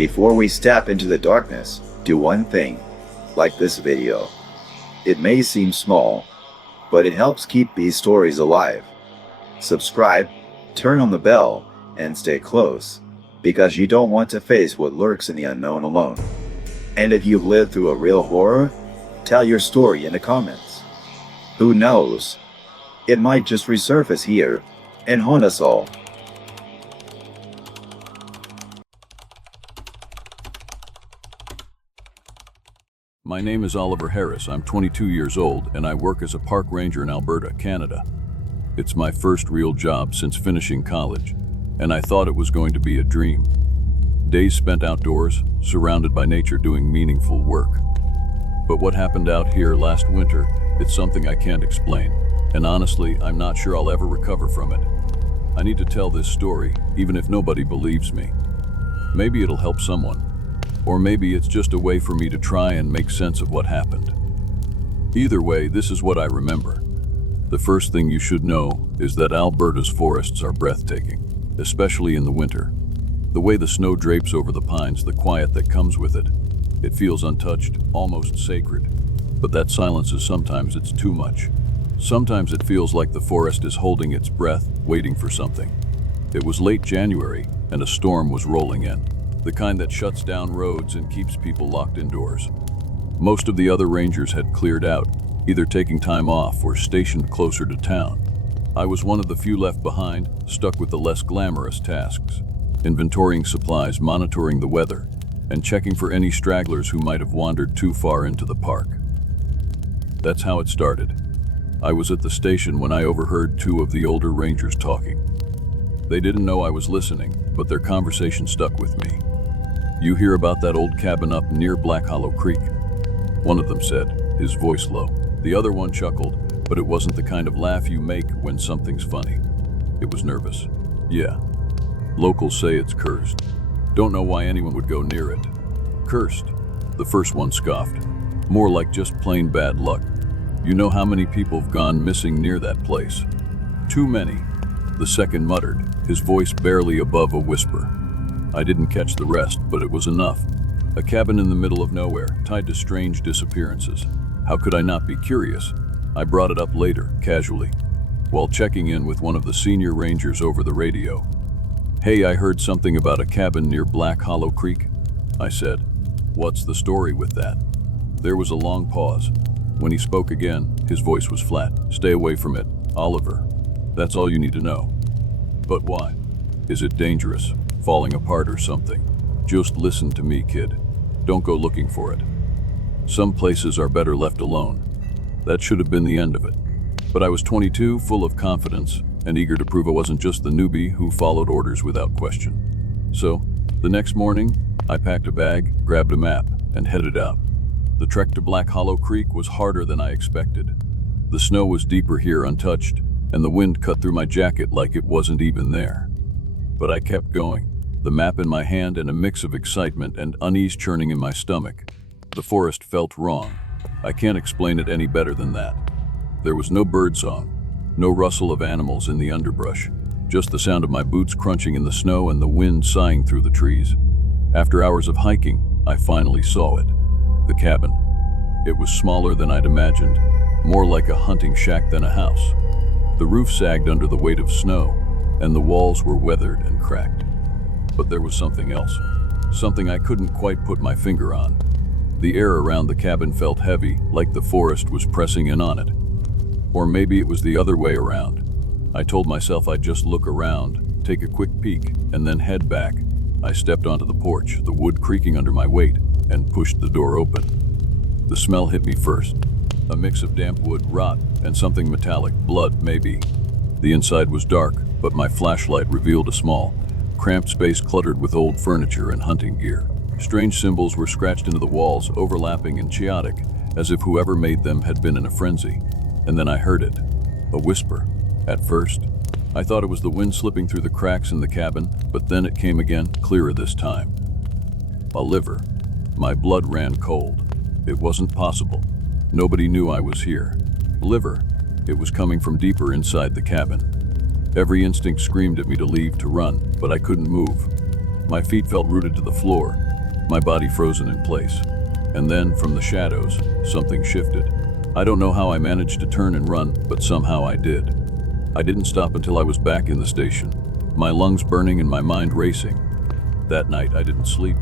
Before we step into the darkness, do one thing. Like this video. It may seem small, but it helps keep these stories alive. Subscribe, turn on the bell, and stay close, because you don't want to face what lurks in the unknown alone. And if you've lived through a real horror, tell your story in the comments. Who knows? It might just resurface here and haunt us all. My name is Oliver Harris. I'm 22 years old and I work as a park ranger in Alberta, Canada. It's my first real job since finishing college, and I thought it was going to be a dream. Days spent outdoors, surrounded by nature doing meaningful work. But what happened out here last winter, it's something I can't explain, and honestly, I'm not sure I'll ever recover from it. I need to tell this story, even if nobody believes me. Maybe it'll help someone. Or maybe it's just a way for me to try and make sense of what happened. Either way, this is what I remember. The first thing you should know is that Alberta's forests are breathtaking, especially in the winter. The way the snow drapes over the pines, the quiet that comes with it, it feels untouched, almost sacred. But that silence is sometimes it's too much. Sometimes it feels like the forest is holding its breath, waiting for something. It was late January, and a storm was rolling in. The kind that shuts down roads and keeps people locked indoors. Most of the other rangers had cleared out, either taking time off or stationed closer to town. I was one of the few left behind, stuck with the less glamorous tasks, inventorying supplies, monitoring the weather, and checking for any stragglers who might have wandered too far into the park. That's how it started. I was at the station when I overheard two of the older rangers talking. They didn't know I was listening, but their conversation stuck with me. "You hear about that old cabin up near Black Hollow Creek?" One of them said, his voice low. The other one chuckled, but it wasn't the kind of laugh you make when something's funny. It was nervous. "Yeah. Locals say it's cursed. Don't know why anyone would go near it." "Cursed?" The first one scoffed. "More like just plain bad luck. You know how many people have gone missing near that place?" "Too many," the second muttered, his voice barely above a whisper. I didn't catch the rest, but it was enough. A cabin in the middle of nowhere, tied to strange disappearances. How could I not be curious? I brought it up later, casually, while checking in with one of the senior rangers over the radio. "Hey, I heard something about a cabin near Black Hollow Creek," I said. "What's the story with that?" There was a long pause. When he spoke again, his voice was flat. "Stay away from it, Oliver. That's all you need to know." "But why? Is it dangerous? Falling apart or something?" "Just listen to me, kid. Don't go looking for it. Some places are better left alone." That should have been the end of it. But I was 22, full of confidence, and eager to prove I wasn't just the newbie who followed orders without question. So, the next morning, I packed a bag, grabbed a map, and headed out. The trek to Black Hollow Creek was harder than I expected. The snow was deeper here, untouched, and the wind cut through my jacket like it wasn't even there. But I kept going, the map in my hand and a mix of excitement and unease churning in my stomach. The forest felt wrong. I can't explain it any better than that. There was no birdsong, no rustle of animals in the underbrush, just the sound of my boots crunching in the snow and the wind sighing through the trees. After hours of hiking, I finally saw it. The cabin. It was smaller than I'd imagined, more like a hunting shack than a house. The roof sagged under the weight of snow, and the walls were weathered and cracked. But there was something else, something I couldn't quite put my finger on. The air around the cabin felt heavy, like the forest was pressing in on it. Or maybe it was the other way around. I told myself I'd just look around, take a quick peek, and then head back. I stepped onto the porch, the wood creaking under my weight, and pushed the door open. The smell hit me first. A mix of damp wood, rot, and something metallic, blood maybe. The inside was dark, but my flashlight revealed a small, cramped space cluttered with old furniture and hunting gear. Strange symbols were scratched into the walls, overlapping and chaotic, as if whoever made them had been in a frenzy. And then I heard it, a whisper. At first, I thought it was the wind slipping through the cracks in the cabin, but then it came again, clearer this time. Oliver. My blood ran cold. It wasn't possible. Nobody knew I was here. Liver. It was coming from deeper inside the cabin. Every instinct screamed at me to leave, to run, but I couldn't move. My feet felt rooted to the floor, my body frozen in place. And then, from the shadows, something shifted. I don't know how I managed to turn and run, but somehow I did. I didn't stop until I was back in the station, my lungs burning and my mind racing. That night, I didn't sleep.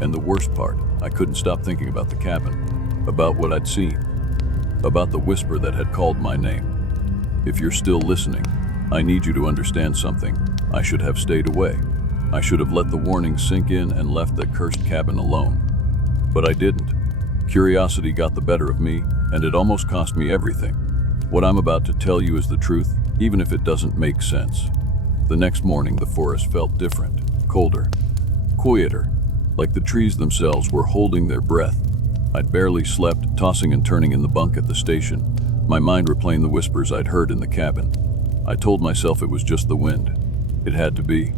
And the worst part, I couldn't stop thinking about the cabin, about what I'd seen, about the whisper that had called my name. If you're still listening, I need you to understand something. I should have stayed away. I should have let the warning sink in and left that cursed cabin alone. But I didn't. Curiosity got the better of me, and it almost cost me everything. What I'm about to tell you is the truth, even if it doesn't make sense. The next morning, the forest felt different, colder, quieter, like the trees themselves were holding their breath. I'd barely slept, tossing and turning in the bunk at the station, my mind replaying the whispers I'd heard in the cabin. I told myself it was just the wind. It had to be.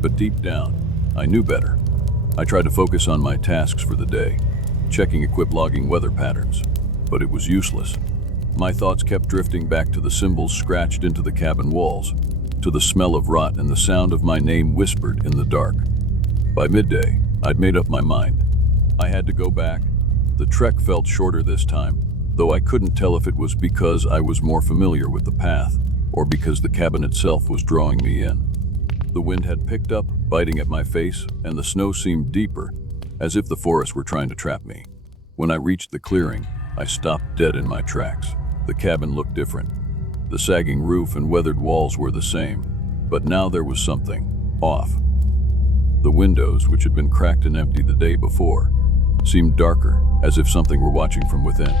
But deep down, I knew better. I tried to focus on my tasks for the day, checking equip logging weather patterns, but it was useless. My thoughts kept drifting back to the symbols scratched into the cabin walls, to the smell of rot and the sound of my name whispered in the dark. By midday, I'd made up my mind. I had to go back. The trek felt shorter this time, though I couldn't tell if it was because I was more familiar with the path, or because the cabin itself was drawing me in. The wind had picked up, biting at my face, and the snow seemed deeper, as if the forest were trying to trap me. When I reached the clearing, I stopped dead in my tracks. The cabin looked different. The sagging roof and weathered walls were the same, but now there was something off. The windows, which had been cracked and empty the day before, seemed darker, as if something were watching from within.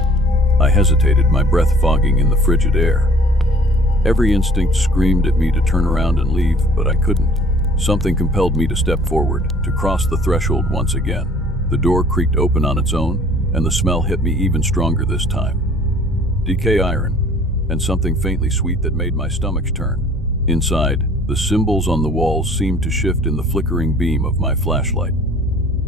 I hesitated, my breath fogging in the frigid air. Every instinct screamed at me to turn around and leave, but I couldn't. Something compelled me to step forward, to cross the threshold once again. The door creaked open on its own, and the smell hit me even stronger this time. Decay iron, and something faintly sweet that made my stomach turn. Inside, the symbols on the walls seemed to shift in the flickering beam of my flashlight.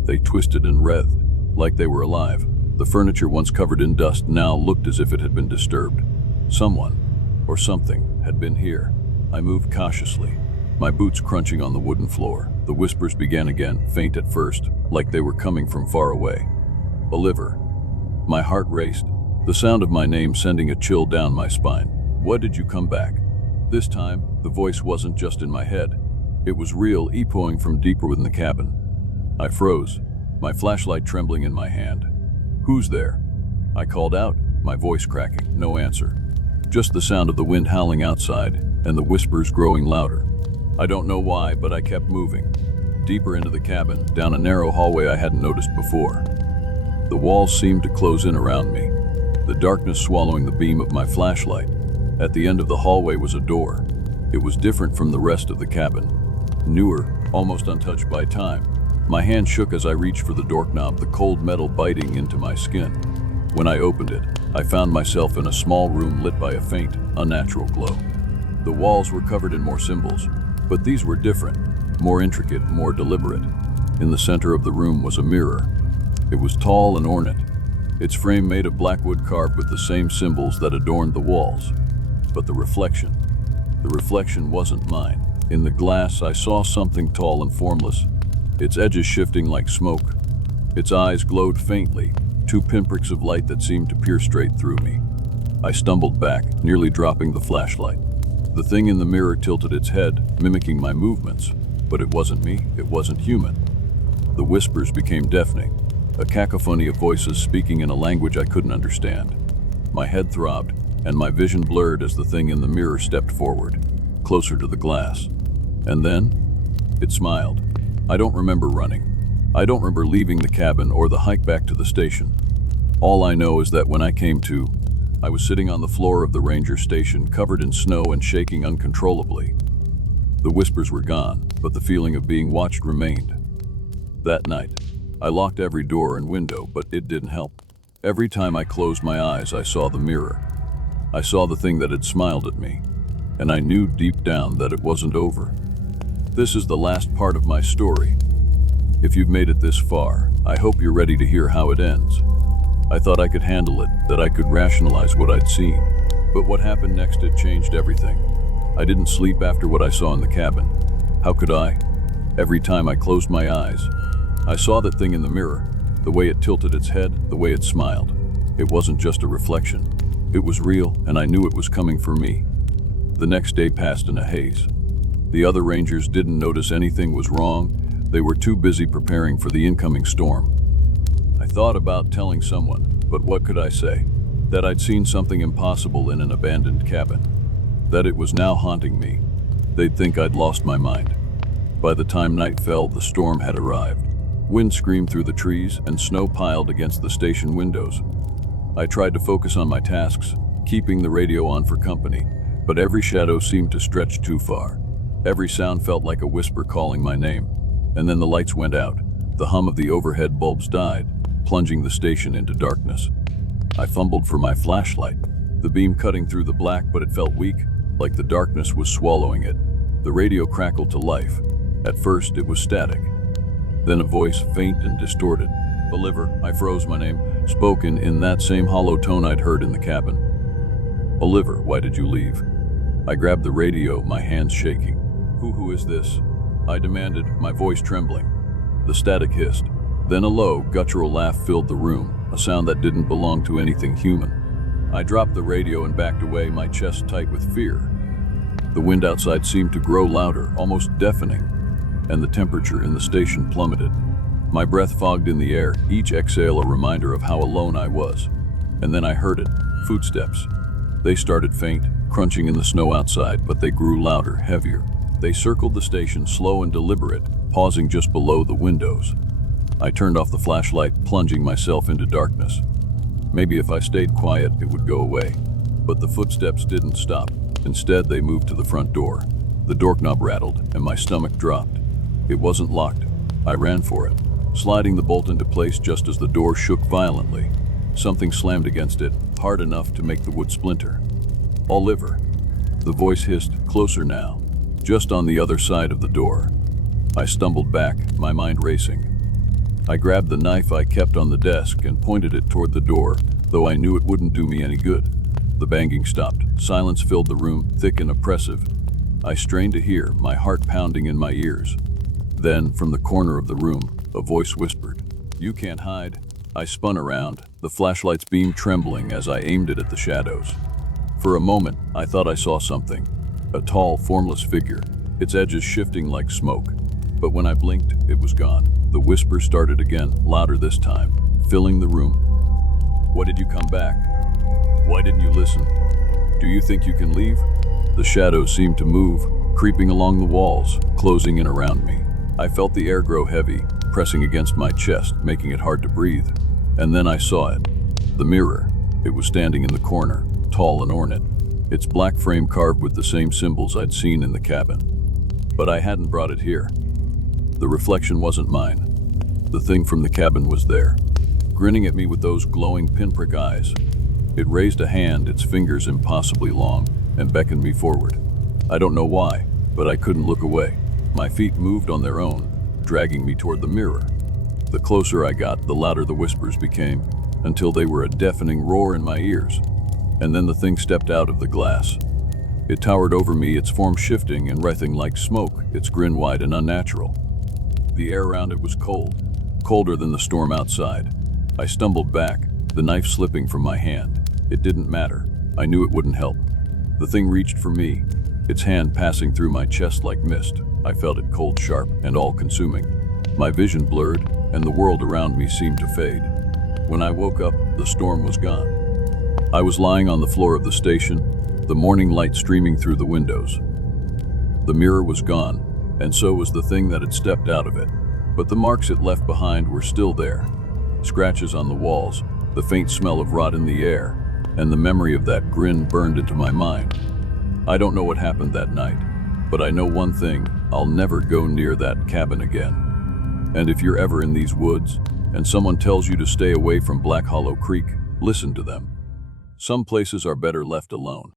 They twisted and writhed, like they were alive. The furniture, once covered in dust, now looked as if it had been disturbed. Someone, or something, had been here. I moved cautiously, my boots crunching on the wooden floor. The whispers began again, faint at first, like they were coming from far away. Oliver. My heart raced, the sound of my name sending a chill down my spine. What did you come back? This time, the voice wasn't just in my head. It was real, echoing from deeper within the cabin. I froze, my flashlight trembling in my hand. Who's there? I called out, my voice cracking. No answer. Just the sound of the wind howling outside, and the whispers growing louder. I don't know why, but I kept moving. Deeper into the cabin, down a narrow hallway I hadn't noticed before. The walls seemed to close in around me, the darkness swallowing the beam of my flashlight. At the end of the hallway was a door. It was different from the rest of the cabin. Newer, almost untouched by time. My hand shook as I reached for the doorknob, the cold metal biting into my skin. When I opened it, I found myself in a small room lit by a faint, unnatural glow. The walls were covered in more symbols, but these were different, more intricate, more deliberate. In the center of the room was a mirror. It was tall and ornate, its frame made of black wood carved with the same symbols that adorned the walls. But the reflection wasn't mine. In the glass, I saw something tall and formless, its edges shifting like smoke. Its eyes glowed faintly, two pinpricks of light that seemed to peer straight through me. I stumbled back, nearly dropping the flashlight. The thing in the mirror tilted its head, mimicking my movements, but it wasn't me, it wasn't human. The whispers became deafening, a cacophony of voices speaking in a language I couldn't understand. My head throbbed, and my vision blurred as the thing in the mirror stepped forward, closer to the glass. And then, it smiled. I don't remember running. I don't remember leaving the cabin or the hike back to the station. All I know is that when I came to, I was sitting on the floor of the ranger station, covered in snow and shaking uncontrollably. The whispers were gone, but the feeling of being watched remained. That night, I locked every door and window, but it didn't help. Every time I closed my eyes, I saw the mirror. I saw the thing that had smiled at me, and I knew deep down that it wasn't over. This is the last part of my story. If you've made it this far, I hope you're ready to hear how it ends. I thought I could handle it, that I could rationalize what I'd seen. But what happened next, it changed everything. I didn't sleep after what I saw in the cabin. How could I? Every time I closed my eyes, I saw that thing in the mirror, the way it tilted its head, the way it smiled. It wasn't just a reflection. It was real, and I knew it was coming for me. The next day passed in a haze. The other rangers didn't notice anything was wrong. They were too busy preparing for the incoming storm. I thought about telling someone, but what could I say? That I'd seen something impossible in an abandoned cabin. That it was now haunting me. They'd think I'd lost my mind. By the time night fell, the storm had arrived. Wind screamed through the trees, and snow piled against the station windows. I tried to focus on my tasks, keeping the radio on for company, but every shadow seemed to stretch too far. Every sound felt like a whisper calling my name. And then the lights went out. The hum of the overhead bulbs died, plunging the station into darkness. I fumbled for my flashlight, the beam cutting through the black, but it felt weak, like the darkness was swallowing it. The radio crackled to life. At first, it was static. Then a voice, faint and distorted. Oliver, I froze my name, spoken in that same hollow tone I'd heard in the cabin. Oliver, why did you leave? I grabbed the radio, my hands shaking. Who is this? I demanded, my voice trembling. The static hissed. Then a low, guttural laugh filled the room, a sound that didn't belong to anything human. I dropped the radio and backed away, my chest tight with fear. The wind outside seemed to grow louder, almost deafening, and the temperature in the station plummeted. My breath fogged in the air, each exhale a reminder of how alone I was. And then I heard it, footsteps. They started faint, crunching in the snow outside, but they grew louder, heavier. They circled the station, slow and deliberate, pausing just below the windows. I turned off the flashlight, plunging myself into darkness. Maybe if I stayed quiet, it would go away. But the footsteps didn't stop. Instead, they moved to the front door. The doorknob rattled, and my stomach dropped. It wasn't locked. I ran for it, sliding the bolt into place just as the door shook violently. Something slammed against it, hard enough to make the wood splinter. Oliver. The voice hissed, closer now, just on the other side of the door. I stumbled back, my mind racing. I grabbed the knife I kept on the desk and pointed it toward the door, though I knew it wouldn't do me any good. The banging stopped. Silence filled the room, thick and oppressive. I strained to hear, my heart pounding in my ears. Then, from the corner of the room, a voice whispered, "You can't hide." I spun around, the flashlight's beam trembling as I aimed it at the shadows. For a moment, I thought I saw something. A tall, formless figure, its edges shifting like smoke. But when I blinked, it was gone. The whisper started again, louder this time, filling the room. "Why did you come back? Why didn't you listen? Do you think you can leave?" The shadows seemed to move, creeping along the walls, closing in around me. I felt the air grow heavy, pressing against my chest, making it hard to breathe. And then I saw it. The mirror. It was standing in the corner, tall and ornate, its black frame carved with the same symbols I'd seen in the cabin. But I hadn't brought it here. The reflection wasn't mine. The thing from the cabin was there, grinning at me with those glowing pinprick eyes. It raised a hand, its fingers impossibly long, and beckoned me forward. I don't know why, but I couldn't look away. My feet moved on their own, dragging me toward the mirror. The closer I got, the louder the whispers became, until they were a deafening roar in my ears. And then the thing stepped out of the glass. It towered over me, its form shifting and writhing like smoke, its grin wide and unnatural. The air around it was cold, colder than the storm outside. I stumbled back, the knife slipping from my hand. It didn't matter. I knew it wouldn't help. The thing reached for me, its hand passing through my chest like mist. I felt it cold, sharp, and all-consuming. My vision blurred, and the world around me seemed to fade. When I woke up, the storm was gone. I was lying on the floor of the station, the morning light streaming through the windows. The mirror was gone, and so was the thing that had stepped out of it. But the marks it left behind were still there. Scratches on the walls, the faint smell of rot in the air, and the memory of that grin burned into my mind. I don't know what happened that night, but I know one thing, I'll never go near that cabin again. And if you're ever in these woods, and someone tells you to stay away from Black Hollow Creek, listen to them. Some places are better left alone.